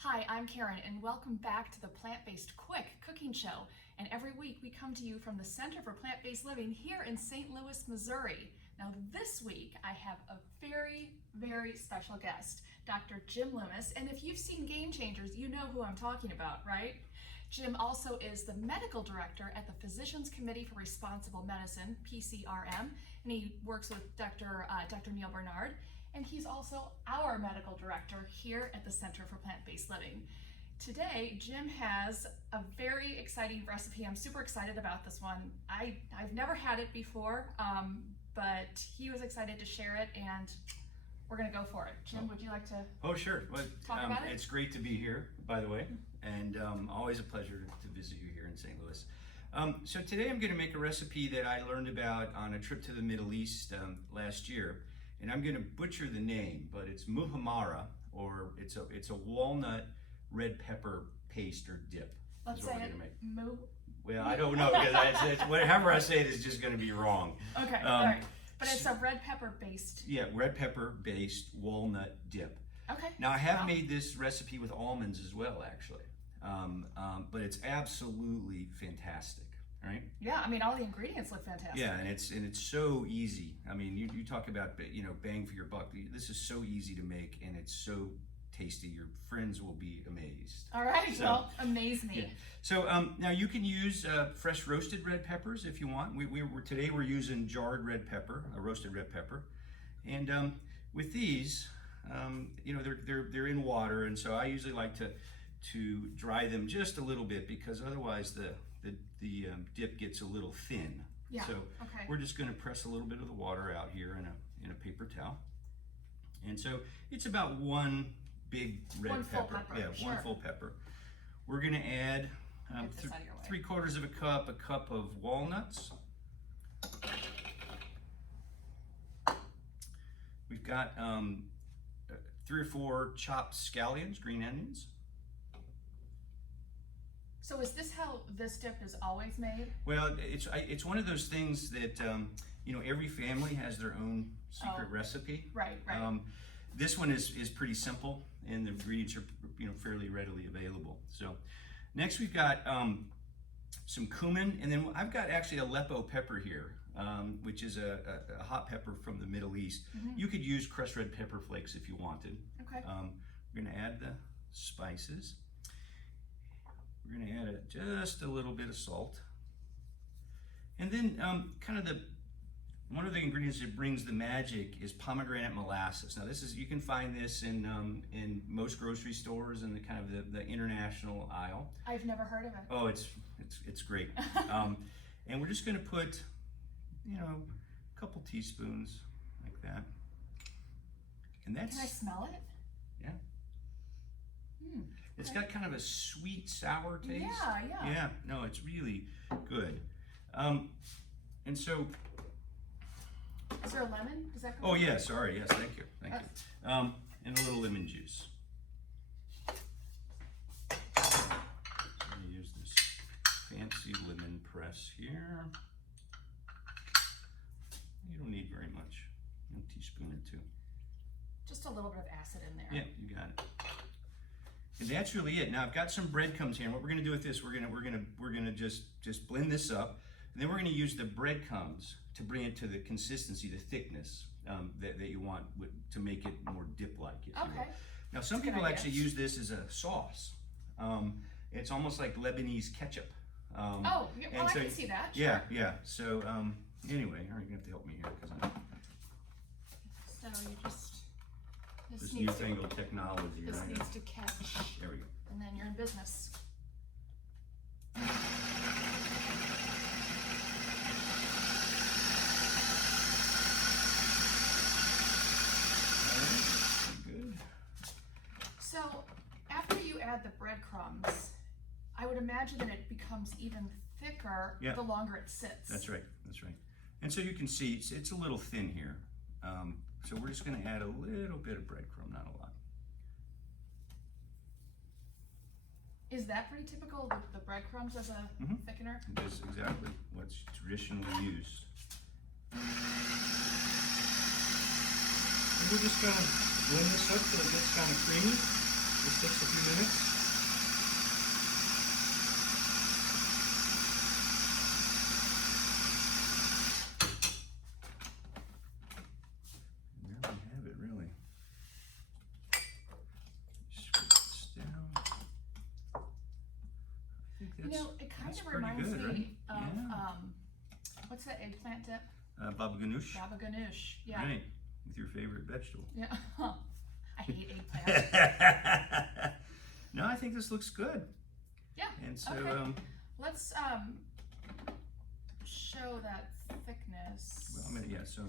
Hi, I'm Karen, and welcome back to the Plant-Based Quick Cooking Show. And every week we come to you from the Center for Plant-Based Living here in St. Louis, Missouri. Now this week I have a very, very special guest, Dr. Jim Loomis. And if you've seen Game Changers, you know who I'm talking about, right? Jim also is the medical director at the Physicians Committee for Responsible Medicine, PCRM, and he works with Dr. Neil Bernard. And he's also our medical director here at the Center for Plant-Based Living. Today, Jim has a very exciting recipe. I'm super excited about this one. I've never had it before, but he was excited to share it, and we're gonna go for it. Jim, would you like to sure. Well, talk about it? It's great to be here, by the way, and always a pleasure to visit you here in St. Louis. So today I'm gonna make a recipe that I learned about on a trip to the Middle East last year. And I'm going to butcher the name, but it's muharamma, or it's a walnut red pepper paste or dip. Let's say it. Well, I don't know, because whatever I say it is just going to be wrong. Okay, all right. But it's a red pepper based. Yeah, red pepper based walnut dip. Okay. Now I have made this recipe with almonds as well, actually, but it's absolutely fantastic. Right? Yeah, I mean, all the ingredients look fantastic. Yeah, and it's so easy. I mean, you talk about, bang for your buck. This is so easy to make, and it's so tasty. Your friends will be amazed. All right, well, amaze me. Yeah. So now you can use fresh roasted red peppers if you want. Today we're using jarred red pepper, a roasted red pepper, and with these, they're in water, and so I usually like to dry them just a little bit, because otherwise the dip gets a little thin. Yeah. So we're just going to press a little bit of the water out here in a paper towel. And so it's about one big red pepper. Yeah, sure. One full pepper. We're going to add 3/4 of a cup of walnuts. We've got 3 or 4 chopped scallions, green onions. So is this how this dip is always made? Well, it's one of those things that every family has their own secret recipe. Right. This one is pretty simple, and the ingredients are fairly readily available. So next we've got some cumin, and then I've got actually Aleppo pepper here, which is a hot pepper from the Middle East. Mm-hmm. You could use crushed red pepper flakes if you wanted. Okay. We're going to add the spices. We're going to add just a little bit of salt. And then one of the ingredients that brings the magic is pomegranate molasses. Now you can find this in most grocery stores in the international aisle. I've never heard of it. Oh, it's great. And we're just going to put a couple teaspoons like that. And that's. Can I smell it? Yeah. Hmm. It's got kind of a sweet, sour taste. Yeah. Yeah, no, it's really good. And so... Is there a lemon? Does that go? Oh, yeah, sorry. Yes, thank you. Thank you. And a little lemon juice. I'm going to use this fancy lemon press here. You don't need very much. A teaspoon or 2. Just a little bit of acid in there. Yeah, you got it. And that's really it. Now I've got some breadcrumbs here, and what we're going to do with this, we're going to just blend this up, and then we're going to use the breadcrumbs to bring it to the consistency, the thickness that you want to make it more dip-like. Okay. Now some people actually use this as a sauce. It's almost like Lebanese ketchup. I can see that. Sure. Yeah. So anyway, you're going to have to help me here because I'm. So you just. This newfangled technology. This needs to catch. There we go. And then you're in business. Good. So after you add the breadcrumbs, I would imagine that it becomes even thicker the longer it sits. That's right. And so you can see it's a little thin here. So we're just going to add a little bit of breadcrumb, not a lot. Is that pretty typical, the breadcrumbs as a thickener? It is exactly what's traditionally used. And we're just going to blend this up till it gets kind of creamy. This takes a few minutes. And there we have it, really. Scrape this down. I think You know, it kind of reminds me of, what's that eggplant dip? Baba ganoush. Baba ganoush, yeah. Right, with your favorite vegetable. Yeah. I hate eggplant. No, I think this looks good. Yeah. And so, okay. Let's show that thickness. well, I'm gonna, yeah, so.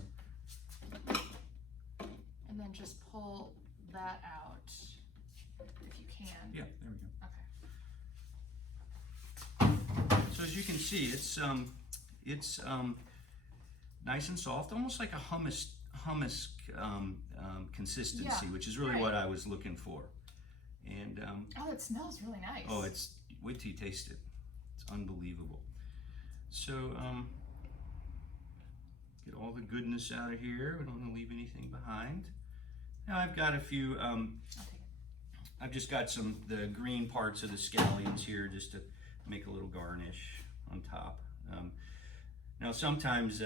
And then just pull that out if you can. Yeah, there we go. Okay. So as you can see, it's nice and soft, almost like a hummus consistency, Yeah, which is really right. what I was looking for. And Oh, it smells really nice. oh, it's wait till you taste it. It's unbelievable. So get all the goodness out of here. We don't want to leave anything behind. Now I've got a few. I've just got the green parts of the scallions here, just to make a little garnish on top. Now sometimes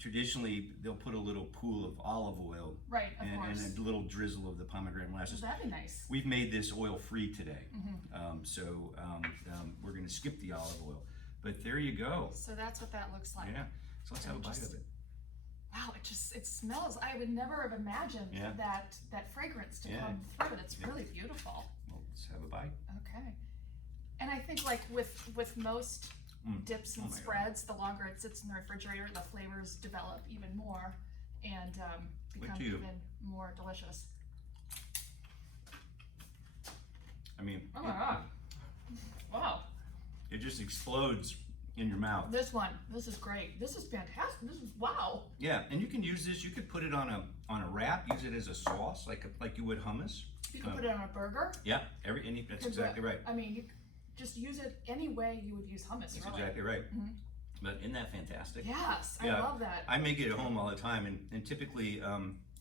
traditionally they'll put a little pool of olive oil, right, of course. and a little drizzle of the pomegranate molasses. That'd be nice. We've made this oil-free today, Mm-hmm. so we're going to skip the olive oil. But there you go. So that's what that looks like. Yeah. So let's have a bite of it. Wow, it smells. I would never have imagined Yeah. that fragrance to Yeah. come through. It's really beautiful. Well, let's have a bite. Okay. And I think like with most dips and Oh my God. spreads, the longer it sits in the refrigerator, the flavors develop even more and become to you. even more delicious. I mean, Oh my God. Wow. it just explodes in your mouth. This is great. This is fantastic. This is wow. Yeah, and you can use this. You could put it on a wrap. Use it as a sauce, like you would hummus. You can put it on a burger. Yeah, that's exactly right. I mean, you just use it any way you would use hummus. That's really. exactly right. Mhm. But isn't that fantastic? Yes, Yeah. I love that. I make it at home all the time, and typically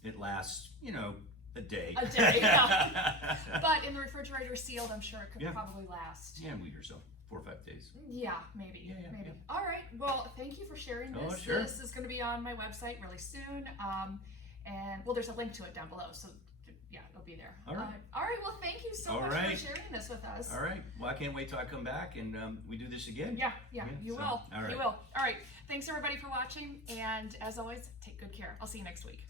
it lasts, a day. A day, yeah. But in the refrigerator sealed, I'm sure it could Yeah. probably last. Yeah, weed yourself 4 or 5 days. Yeah, maybe. Yeah, maybe. yeah. All right. Well, thank you for sharing this. Oh, sure. This is going to be on my website really soon. And well, there's a link to it down below, so yeah, it'll be there. All right. All right. Well, thank you so All much right. for sharing this with us. All right. Well, I can't wait till I come back and we do this again. Yeah, Yeah, you so, will. all right. You will. All right. Thanks everybody for watching, and as always, take good care. I'll see you next week.